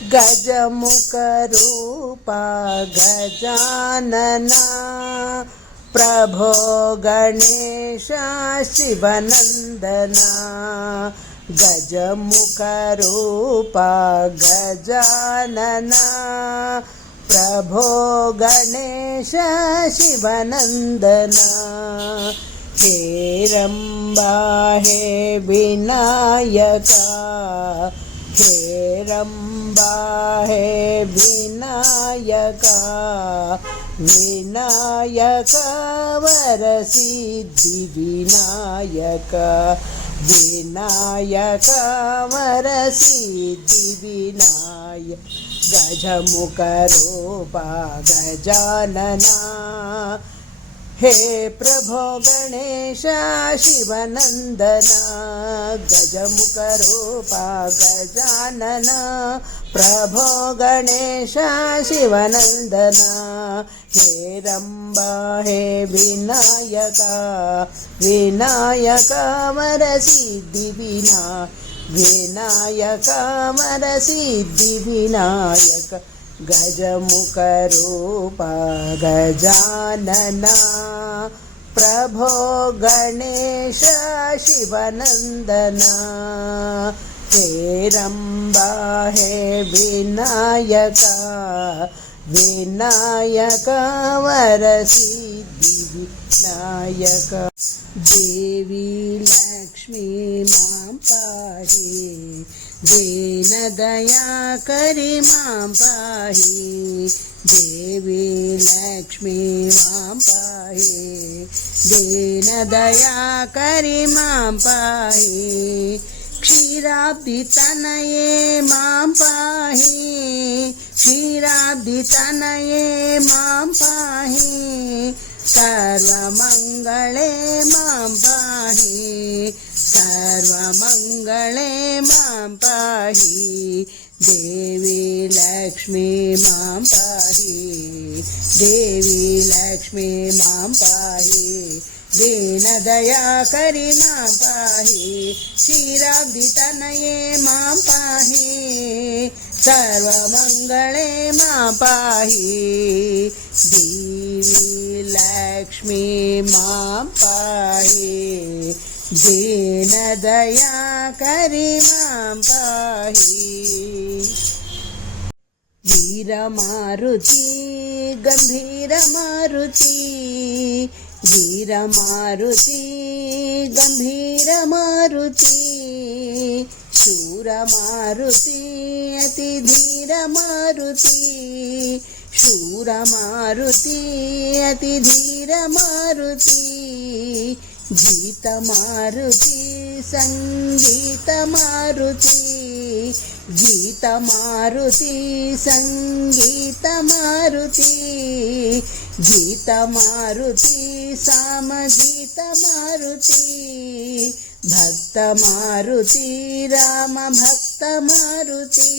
गजमुखरूपा गजानना प्रभो गणेश शिवनन्दना गजमुखरूपा गजानना प्रभो गणेश शिवनन्दना हे रम्बा हे विनायका हे रम्बा हे विनायका विनायका वरसिद्धि विनायका विनायका वरसिद्धि विनायक गजमुखरूपा गजानना हे प्रभो गणेश शिवनन्दना गजमुखरूपा गजानना प्रभो गणेश शिवनन्दना हे रम्बा हे विनायका विनायका वरसिद्धि विनायका वरसिद्धि विनायक गजमुखरूपा गजानना प्रभो गणेश शिवनन्दना हे रम्बा हे विनायका विनायका वरसिद्धि विनायका देवी लक्ष्मी मां पाहि दीनदया करि मां पाहि देवी लक्ष्मी मां पाहि दीनदया करि मां पाहि क्षीराब्धितनये मां पाहि क्षीराब्धितनये मां पाहि सर्वमङ्गले मां पाहि सर्वमङ्गले मां पाहि देवी लक्ष्मी मां पाहि देवी लक्ष्मी मां पाहि दीनदया करि मां पाहि क्षीराब्धितनये मां पाहि सर्वमङ्गले मां पाहि देवी लक्ष्मी मां पाहि दीनदया करि मां पाहि वीरमारुति गम्भीरमारुति वीरमारुति गम्भीरमारुति शूरमारुति अतिधीरमारुति शूरमारुति अतिधीरमारुति गीतमारुति संगीतमारुति गीतमारुति संगीतमारुति गीतमारुति सामगीतमारुति भक्तमारुति राम भक्तमारुति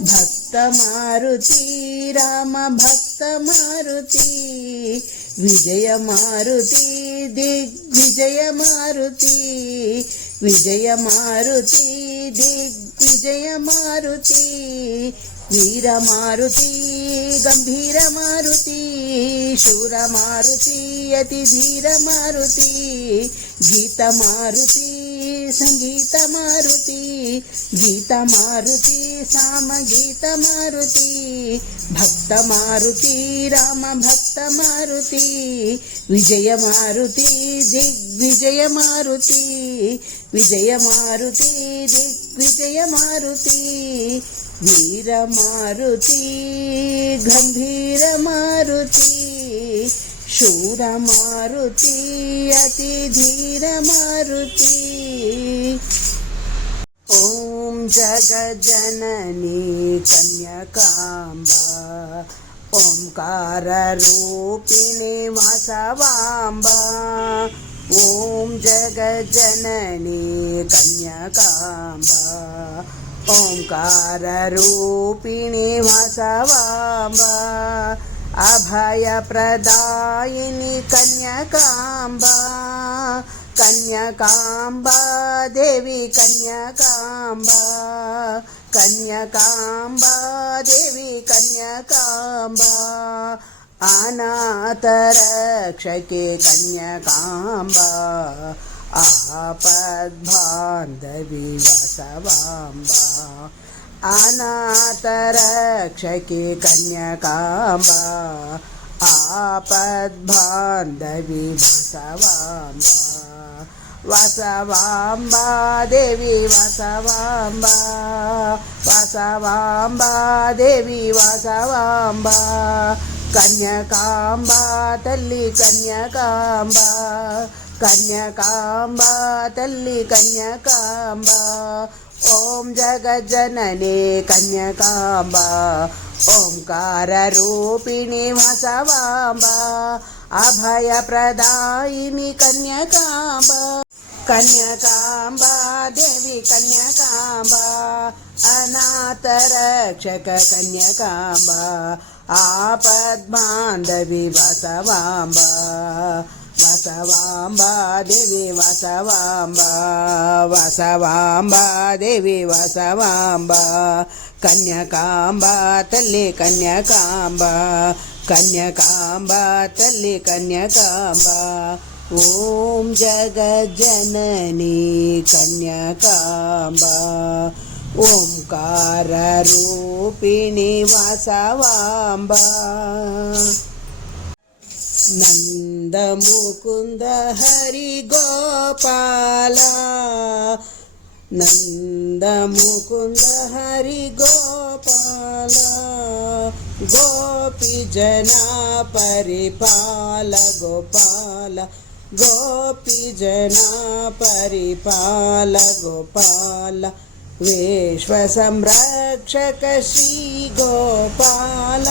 भक्तमारुति राम भक्तमारुति विजयमारुति दिग्विजयमारुति विजयमारुति दिग्विजयमारुति वीरमारुति गम्भीरमारुति शूरमारुति अतिधीरमारुति गीतमारुति संगीतमारुति गीतमारुति सामगीतमारुति भक्तमारुति राम भक्तमारुति विजयमारुति दिग्विजयमारुति विजयमारुति दिग्विजयमारुति वीरमारुति गम्भीरमारुति शूरमारुति अतिधीरमारुति ॐ जगज्जननी कन्यकाम्बा ओंकाररूपिणी वासवाम्बा ॐ जगज्जननी कन्यकाम्बा ओंकाररूपिणी वासवाम्बा अभयप्रदायिनी कन्यकाम्बा कन्यकाम्बा देवी कन्यकाम्बा कन्यकाम्बा देवी कन्यकाम्बा अनाथरक्षके कन्यकाम्बा आपद्बान्धवी वासवाम्बा अनाथरक्षके कन्यकाम्बा आपद्बान्धवी वासवाम्बा वासवाम्बा देवी वासवाम्बा वासवाम्बा देवी वासवाम्बा कन्यकाम्बा तल्ली कन्यकाम्बा कन्यकाम्बा तल्ली कन्यकाम्बा ओम जगज्जननी कन्यकाम्बा ओंकाररूपिणी वासवाम्बा अभयप्रदायिनी कन्यकाम्बा कन्यकाम्बा देवी कन्यकाम्बा अनाथरक्षक कन्यकाम्बा आपद्बान्धवी वासवाम्बा वासवाम्बा देवी वासवाम्बा वासवाम्बा देवी वासवाम्बा कन्यकाम्बा तल्ली कन्यकाम्बा कन्यकाम्बा तल्ली कन्यकाम्बा ओम जगज्जननी कन्यकाम्बा ओंकाररूपिणी वासवाम्बा नंदमुकुंद हरि गोपाला नंदमुकुंद हरि गोपाला गोपीजना परिपाल गोपाल गोपीजना परिपाल गोपाल विश्वसंरक्षक श्री गोपाल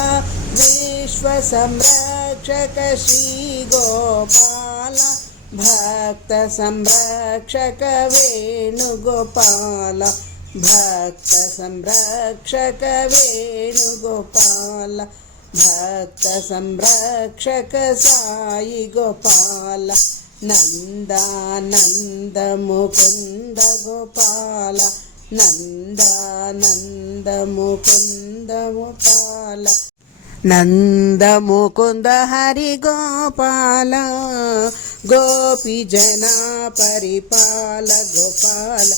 विश्वसंरक्षक श्री गोपाल भक्त संरक्षक वेणुगोपाल भक्त संरक्षक वेणुगोपाल भक्त संरक्षक साई गोपाल नंदानंद मुकुंद गोपाल नंदानंद मुकुंद गोपाल नंद मुकुंद हरि गोपाल गोपीजना परिपाल गोपाल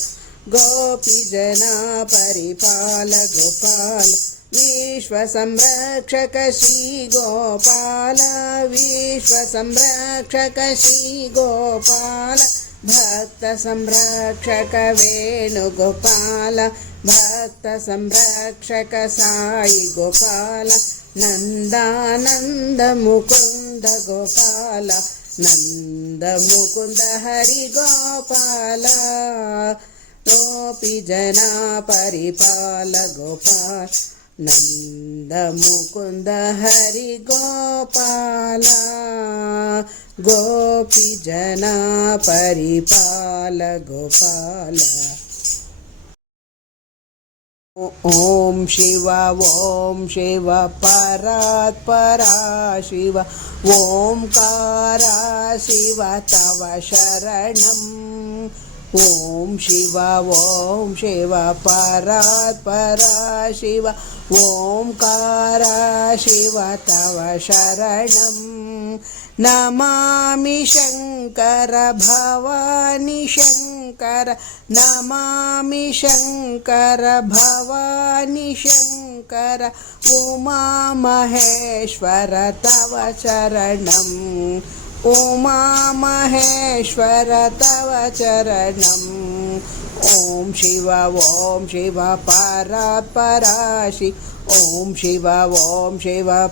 गोपीजना परिपाल गोपाल विश्वसंरक्षक श्री गोपाल विश्वसंरक्षक श्री गोपाल भक्त संरक्षक वेणुगोपाल भक्त संरक्षक साई गोपाल नंदानंद मुकुंद गोपाल नंद मुकुंद हरि गोपाल गोपीजना परिपाल गोपाल नंद मुकुंद हरि गोपाल गोपीजना परिपाल गोपाल ओम शिव परात्परा शिव ओंकारा शिव तव शरणम् ओम शिव परात्परा शिव ओंकारा शिव तव शरणम् नमामि शंकर भवानी शंकर नमामि शंकर भवानी शंकर उमा महेश्वर तव चरणम् उमा महेश्वर तव चरणम् ओम शिव परात्परा शिव ओम शिव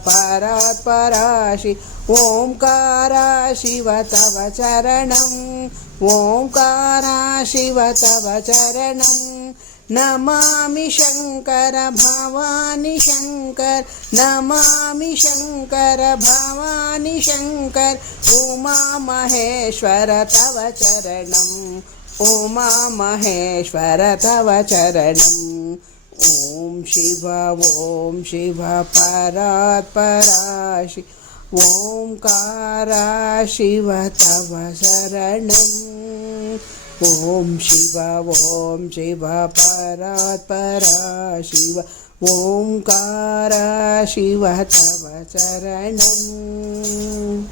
परात्परा शिव ओंकारा शिव तव चरणम् ओंकारा शिव तव चरणम् नमामि शंकर भवानी शंकर नमामि शंकर भवानी शंकर उमा महेश्वर तव चरणम् उमा महेश्वर तव चरणम् ओम शिव परात्परा शिव ओंकारा शिव तव शरणम् ॐ शिव परात्परा शिव ओंकार शिव तव चरणम्।